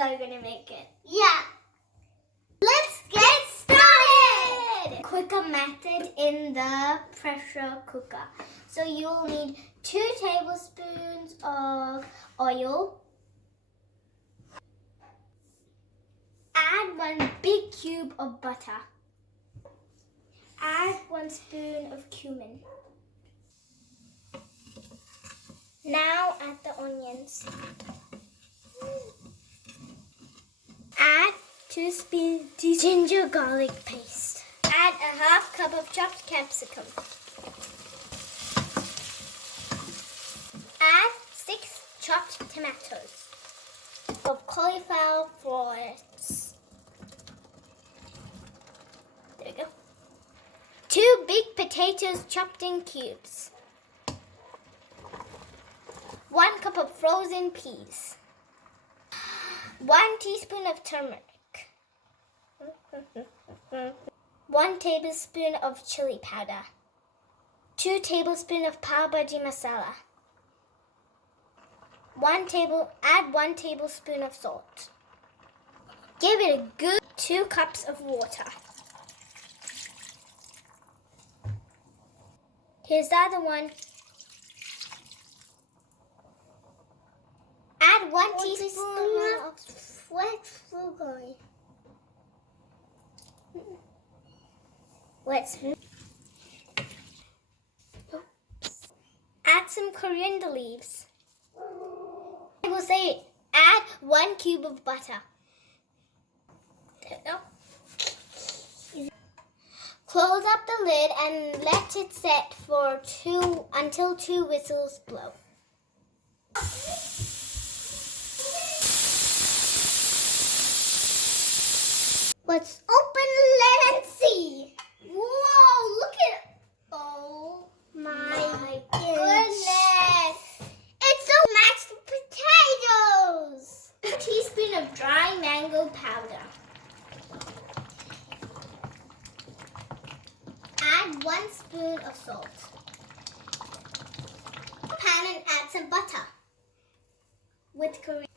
are gonna make it. Yeah. Let's get started! Quicker method in the pressure cooker. So you'll need 2 tablespoons of oil. Add 1 big cube of butter. Add 1 spoon of cumin. Now add the onions. Add 2 spoons of ginger garlic paste. Add a half cup of chopped capsicum. Add 6 chopped tomatoes of cauliflower florets. There we go. 2 big potatoes chopped in cubes. 1 cup of frozen peas. 1 teaspoon of turmeric. 1 tablespoon of chili powder. 2 tablespoons of Pao Bhaji masala. Add 1 tablespoon of salt. Give it a good 2 cups of water. Here's the other one. Add 1 teaspoon of wet sugar. Add some coriander leaves. I will say it. Add 1 cube of butter. There we go. Close up the lid and let it set for until 2 whistles blow. Let's open the lid and see. Whoa, look at it. Oh my goodness. Goodness. It's so mashed potatoes. 1 teaspoon of dry mango powder. Add 1 spoon of salt. Pan and add some butter with coriander.